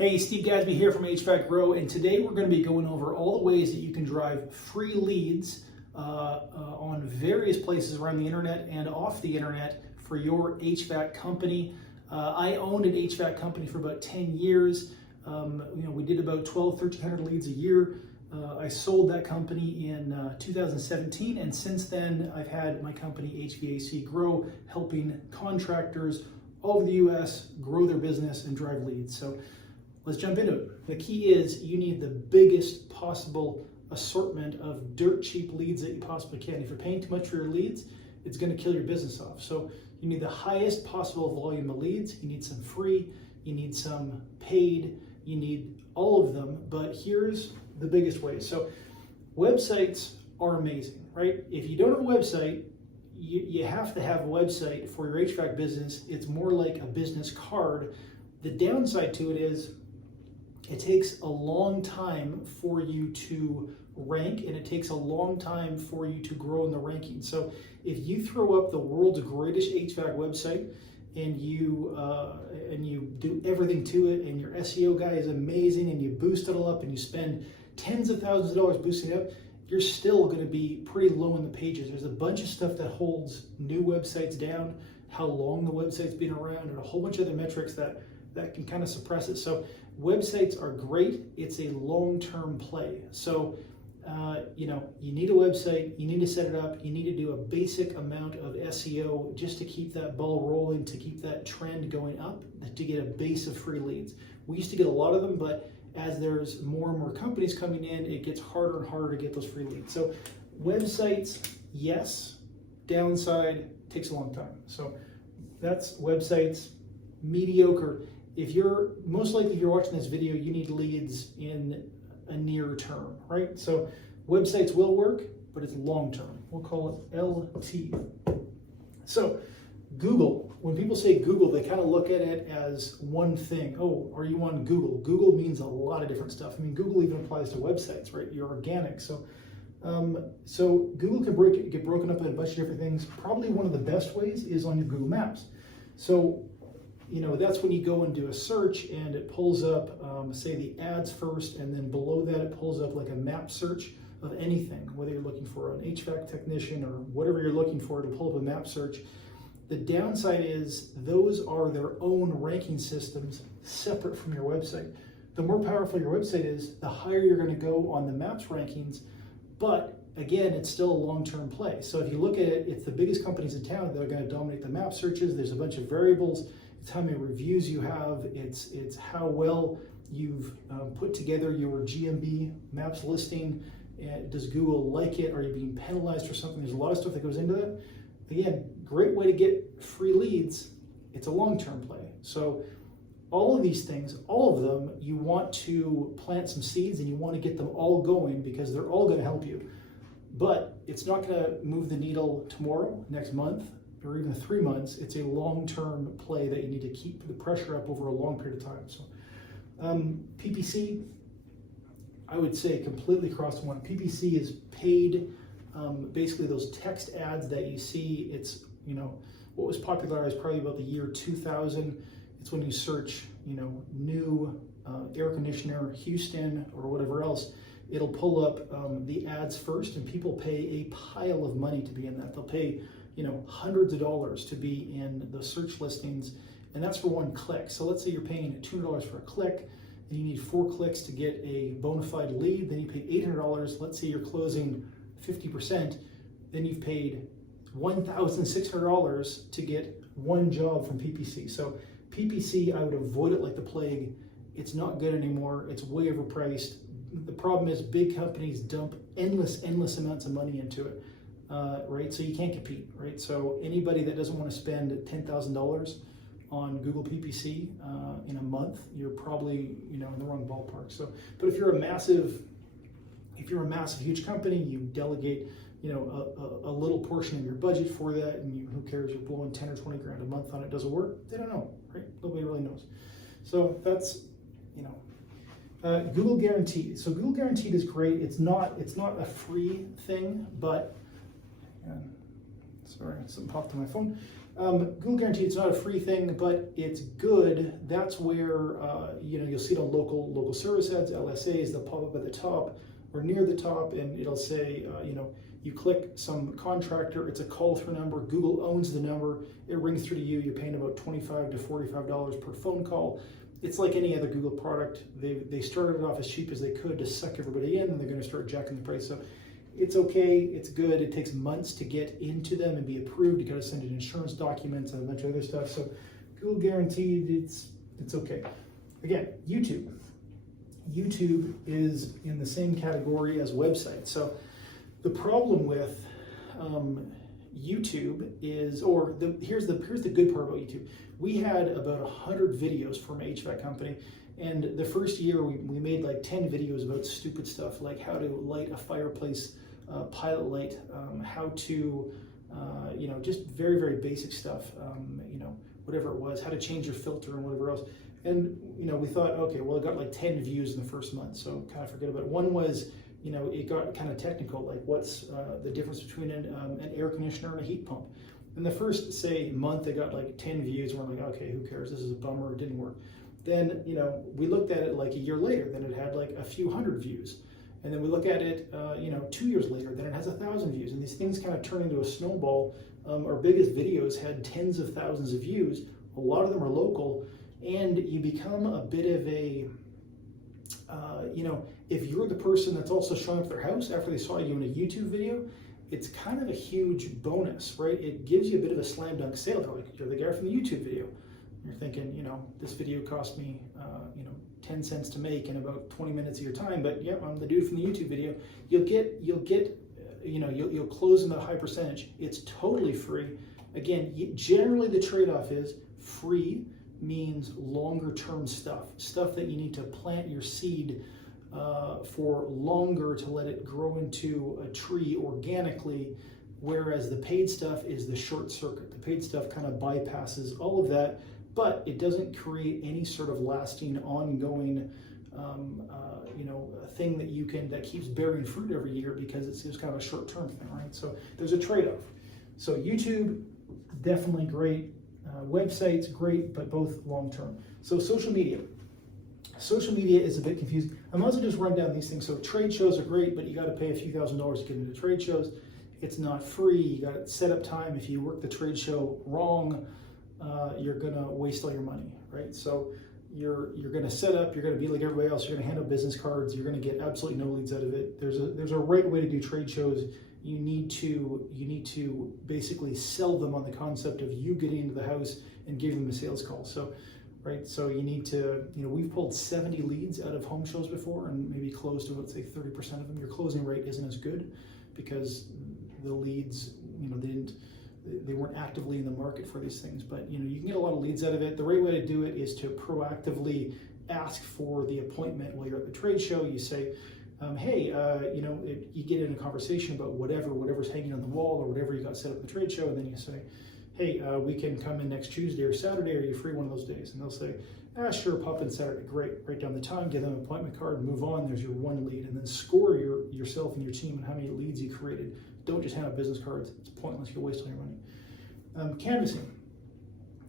Hey, Steve Gadsby here from HVAC Grow, and today we're going to be going over all the ways that you can drive free leads on various places around the internet and off the internet for your HVAC company. I owned an HVAC company for about 10 years. We did about 1,300 leads a year. I sold that company in 2017, and since then I've had my company HVAC Grow, helping contractors all over the US grow their business and drive leads. So let's jump into it. The key is you need the biggest possible assortment of dirt cheap leads that you possibly can. If you're paying too much for your leads, it's going to kill your business off. So you need the highest possible volume of leads. You need some free, you need some paid, you need all of them, but here's the biggest way. So websites are amazing, right? If you don't have a website, you have to have a website for your HVAC business. It's more like a business card. The downside to it is it takes a long time for you to rank, and it takes a long time for you to grow in the ranking. So if you throw up the world's greatest HVAC website and you do everything to it, and your SEO guy is amazing, and you boost it all up, and you spend tens of thousands of dollars boosting it up, you're still going to be pretty low in the pages. There's a bunch of stuff that holds new websites down, how long the website's been around, and a whole bunch of other metrics that can kind of suppress it. So websites are great. It's a long-term play. So, you need a website, you need to set it up, you need to do a basic amount of SEO just to keep that ball rolling, to keep that trend going up, to get a base of free leads. We used to get a lot of them, but as there's more and more companies coming in, it gets harder and harder to get those free leads. So websites, yes. Downside, takes a long time. So that's websites. Mediocre. If you're watching this video, you need leads in a near term, right? So websites will work, but it's long term. We'll call it LT. So Google, when people say Google, they kind of look at it as one thing. Oh, are you on Google? Google means a lot of different stuff. I mean, Google even applies to websites, right? You're organic. So Google can get broken up into a bunch of different things. Probably one of the best ways is on your Google Maps. So that's when you go and do a search and it pulls up, say the ads first, and then below that it pulls up like a map search of anything, whether you're looking for an HVAC technician or whatever you're looking for, to pull up a map search. The downside is those are their own ranking systems separate from your website. The more powerful your website is, the higher you're going to go on the maps rankings, but again, it's still a long-term play. So if you look at it, it's the biggest companies in town that are going to dominate the map searches. There's a bunch of variables. It's how many reviews you have. It's how well you've put together your GMB maps listing. Does Google like it? Are you being penalized for something? There's a lot of stuff that goes into that. Again, great way to get free leads. It's a long-term play. So all of these things, all of them, you want to plant some seeds and you want to get them all going because they're all going to help you. But it's not going to move the needle tomorrow, next month, or even 3 months. It's a long-term play that you need to keep the pressure up over a long period of time. So PPC, I would say completely across the one. PPC is paid. Basically those text ads that you see, it's, what was popularized probably about the year 2000. It's when you search, new air conditioner, Houston, or whatever else. It'll pull up the ads first, and people pay a pile of money to be in that. They'll pay, hundreds of dollars to be in the search listings, and that's for one click. So let's say you're paying $200 for a click, and you need 4 clicks to get a bona fide lead. Then you pay $800. Let's say you're closing 50%. Then you've paid $1,600 to get one job from PPC. So PPC, I would avoid it like the plague. It's not good anymore. It's way overpriced. The problem is big companies dump endless amounts of money into it, right? So you can't compete, right? So anybody that doesn't want to spend $10,000 on Google PPC in a month, you're probably in the wrong ballpark. So, but if you're a massive, huge company, you delegate a little portion of your budget for that, and who cares? You're blowing 10 or 20 grand a month on it. Does it work? They don't know, right? Nobody really knows. So that's Google Guaranteed. So Google Guaranteed is great. It's not a free thing, but sorry, something popped on my phone. Google Guarantee, it's not a free thing, but it's good. That's where you'll see it on local service ads, LSAs. They'll pop up at the top or near the top, and it'll say you click some contractor. It's a call-through number. Google owns the number. It rings through to you. You're paying about $25 to $45 per phone call. It's like any other Google product. They started off as cheap as they could to suck everybody in, and they're going to start jacking the price up. It's okay, it's good. It takes months to get into them and be approved. You got to send in insurance documents and a bunch of other stuff. So Google Guaranteed, it's okay. Again, YouTube. YouTube is in the same category as websites. So the problem with YouTube is, here's the good part about YouTube. We had about 100 videos from an HVAC company, and the first year we made like 10 videos about stupid stuff, like how to light a fireplace pilot light, how to, just very, very basic stuff, whatever it was, how to change your filter and whatever else. And, we thought, okay, well, it got like 10 views in the first month, so kind of forget about it. One was, it got kind of technical, like what's the difference between an air conditioner and a heat pump. In the first, say, month, it got like 10 views, and we're like, okay, who cares? This is a bummer, it didn't work. Then, we looked at it like a year later, then it had like a few hundred views. And then we look at it, 2 years later, then it has 1,000 views. And these things kind of turn into a snowball. Our biggest videos had tens of thousands of views. A lot of them are local. And you become a bit of a, if you're the person that's also showing up their house after they saw you in a YouTube video, it's kind of a huge bonus, right? It gives you a bit of a slam dunk sale. They're like, you're the guy from the YouTube video. You're thinking, this video cost me, 10 cents to make in about 20 minutes of your time, but yeah, I'm the dude from the YouTube video. You'll close in a high percentage. It's totally free. Again, generally the trade-off is free means longer term stuff that you need to plant your seed for longer to let it grow into a tree organically, whereas the paid stuff is the short circuit. The paid stuff kind of bypasses all of that, but it doesn't create any sort of lasting, ongoing, thing that keeps bearing fruit every year, because it's just kind of a short-term thing, right? So there's a trade-off. So YouTube, definitely great. Websites, great, but both long-term. So social media. Social media is a bit confusing. I might as well just run down these things. So trade shows are great, but you got to pay a few $1,000s to get into trade shows. It's not free. You got setup time. If you work the trade show wrong, you're gonna waste all your money, right? So you're gonna set up. You're gonna be like everybody else. You're gonna hand out business cards. You're gonna get absolutely no leads out of it. There's a right way to do trade shows. You need to basically sell them on the concept of you getting into the house and giving them a sales call. So, right. So you need to, we've pulled 70 leads out of home shows before, and maybe closed to, let's say, 30% of them. Your closing rate isn't as good because the leads, they weren't actively in the market for these things. But you can get a lot of leads out of it. The right way to do it is to proactively ask for the appointment while you're at the trade show. You say, hey, you get in a conversation about whatever's hanging on the wall or whatever you got set up at the trade show, and then you say, hey, we can come in next Tuesday or Saturday. Are you free one of those days? And they'll say, sure, pop in Saturday. Great. Write down the time, give them an appointment card, move on. There's your one lead, and then score yourself and your team and how many leads you created. Don't just hand out business cards. It's pointless. You'll waste all your money. Canvassing.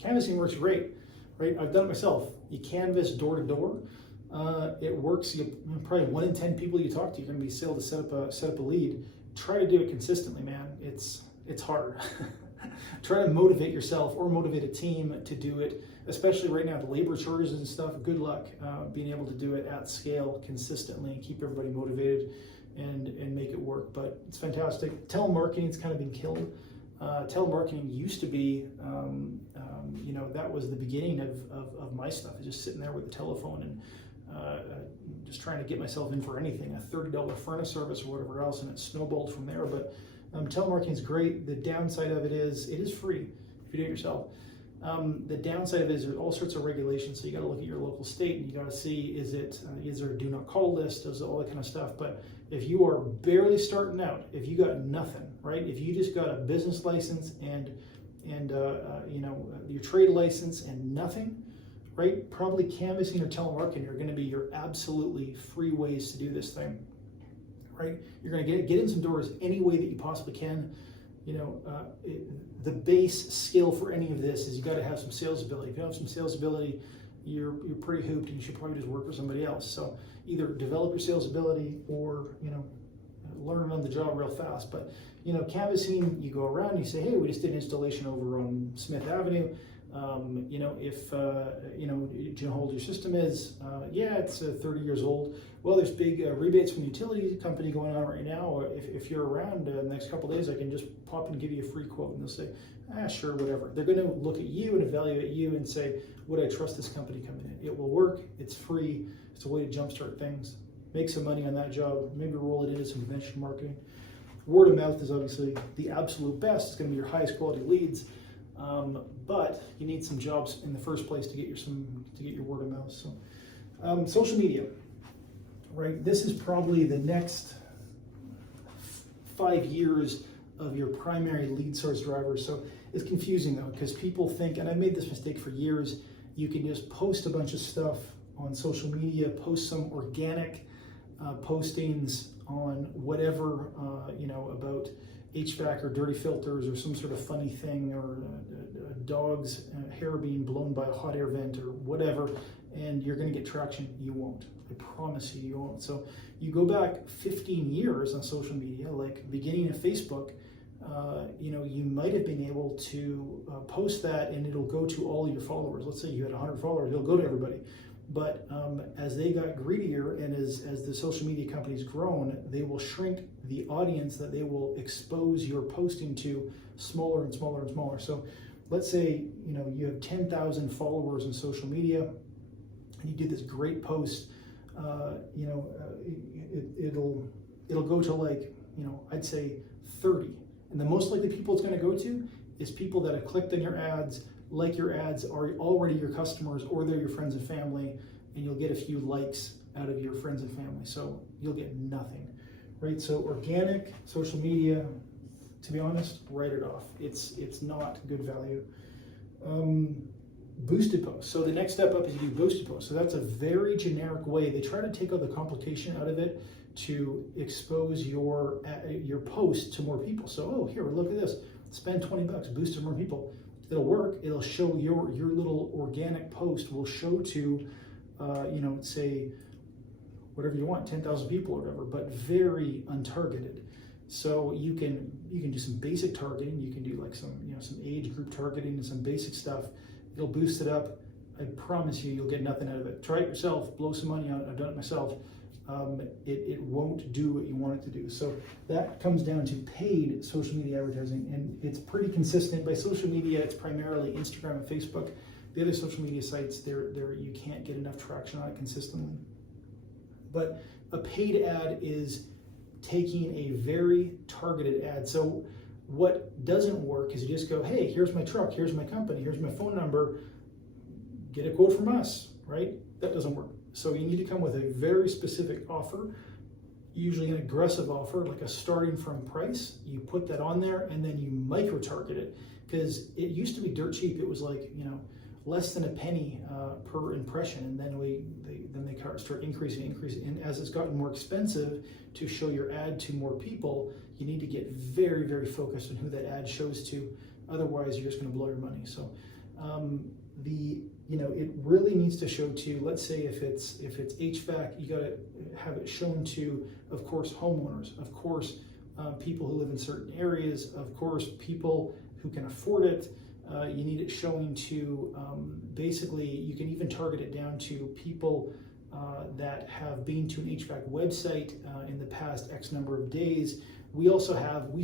Canvassing works great, right? I've done it myself. You canvass door to door. It works. Probably 1 in 10 people you talk to, you're going to be able to set up a lead. Try to do it consistently, man. It's hard. Try to motivate yourself or motivate a team to do it, especially right now, the labor shortages and stuff. Good luck being able to do it at scale consistently and keep everybody motivated and make it work. But it's fantastic. Telemarketing's kind of been killed. Telemarketing used to be, that was the beginning of my stuff. Just sitting there with the telephone and just trying to get myself in for anything, a $30 furnace service or whatever else, and it snowballed from there. But telemarketing is great. The downside of it is free if you do it yourself. The downside of it is there's all sorts of regulations, so you got to look at your local state and you got to see is there a do not call list, does all that kind of stuff. But if you are barely starting out, if you got nothing, right? If you just got a business license and your trade license and nothing, right? Probably canvassing or telemarketing are going to be your absolutely free ways to do this thing, right? You're going to get in some doors any way that you possibly can. the base skill for any of this is you got to have some sales ability. If you don't have some sales ability, you're pretty hooped, and you should probably just work for somebody else. So either develop your sales ability or learn on the job real fast. But canvassing, you go around, you say, hey, we just did an installation over on Smith Avenue. Do you know how old your system is? Yeah, it's 30 years old. Well, there's big rebates from the utility company going on right now. If you're around the next couple of days, I can just pop and give you a free quote. And they'll say, sure, whatever. They're going to look at you and evaluate you and say, would I trust this company coming in? It will work. It's free. It's a way to jumpstart things. Make some money on that job. Maybe roll it into some conventional marketing. Word of mouth is obviously the absolute best. It's going to be your highest quality leads. But you need some jobs in the first place to get your word of mouth. So, social media, right? This is probably the next 5 years of your primary lead source driver. So it's confusing though, because people think, and I made this mistake for years, you can just post a bunch of stuff on social media, post some organic postings on whatever, about HVAC or dirty filters or some sort of funny thing, or a dog's hair being blown by a hot air vent or whatever, and you're going to get traction. You won't. I promise you won't. So you go back 15 years on social media, like beginning of Facebook, you might have been able to post that and it'll go to all your followers. Let's say you had 100 followers, it'll go to everybody. But as they got greedier and as the social media companies grown, they will shrink the audience that they will expose your posting to smaller and smaller and smaller. So let's say you have 10,000 followers on social media and you did this great post. It'll go to I'd say 30. And the most likely people it's going to go to is people that have clicked on your ads, like your ads, are already your customers, or they're your friends and family, and you'll get a few likes out of your friends and family. So you'll get nothing, right? So organic social media, to be honest, write it off. It's not good value. Boosted posts. So the next step up is you do boosted posts. So that's a very generic way. They try to take all the complication out of it to expose your post to more people. So, oh, here, look at this. Spend $20, boost to more people. It'll work. It'll show your little organic post will show to, say whatever you want, 10,000 people or whatever, but very untargeted. So you can do some basic targeting. You can do like some age group targeting and some basic stuff. It'll boost it up. I promise you'll get nothing out of it. Try it yourself. Blow some money on it. I've done it myself. It won't do what you want it to do. So that comes down to paid social media advertising, and it's pretty consistent. By social media, it's primarily Instagram and Facebook. The other social media sites, you can't get enough traction on it consistently. But a paid ad is taking a very targeted ad. So what doesn't work is you just go, hey, here's my truck, here's my company, here's my phone number, get a quote from us, right? That doesn't work. So you need to come with a very specific offer, usually an aggressive offer, like a starting from price. You put that on there and then you micro target it, because it used to be dirt cheap. It was like, less than a penny per impression. And then they start increasing. And as it's gotten more expensive to show your ad to more people, you need to get very, very focused on who that ad shows to. Otherwise, you're just going to blow your money. So it really needs to show to, let's say if it's HVAC, you got to have it shown to, of course, homeowners, of course, people who live in certain areas, of course, people who can afford it. You need it showing to, basically, you can even target it down to people that have been to an HVAC website in the past X number of days. We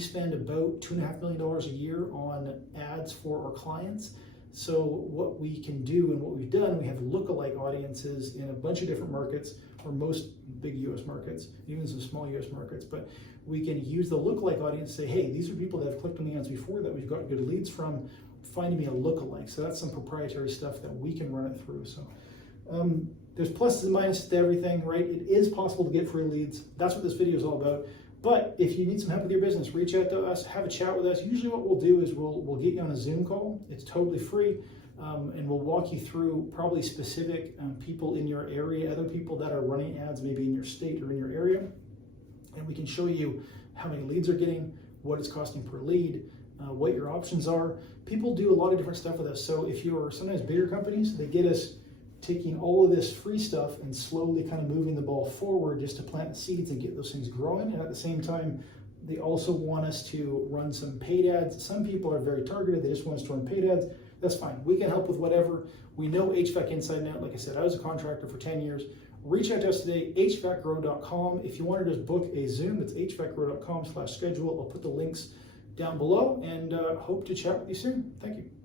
spend about $2.5 million a year on ads for our clients. So what we can do and what we've done, we have lookalike audiences in a bunch of different markets, or most big US markets, even some small US markets, but we can use the lookalike audience to say, hey, these are people that have clicked on the ads before that we've got good leads from, find me a lookalike. So that's some proprietary stuff that we can run it through. So there's pluses and minuses to everything, right? It is possible to get free leads. That's what this video is all about. But if you need some help with your business, reach out to us, have a chat with us. Usually what we'll do is we'll get you on a Zoom call. It's totally free. And we'll walk you through probably specific people in your area, other people that are running ads maybe in your state or in your area. And we can show you how many leads are getting, what it's costing per lead, what your options are. People do a lot of different stuff with us. So if you're sometimes bigger companies, they get us taking all of this free stuff and slowly kind of moving the ball forward just to plant the seeds and get those things growing. And at the same time, they also want us to run some paid ads. Some people are very targeted. They just want us to run paid ads. That's fine. We can help with whatever. We know HVAC inside and out. Like I said, I was a contractor for 10 years. Reach out to us today, hvacgrow.com. If you want to just book a Zoom, it's hvacgrow.com/schedule. I'll put the links down below and hope to chat with you soon. Thank you.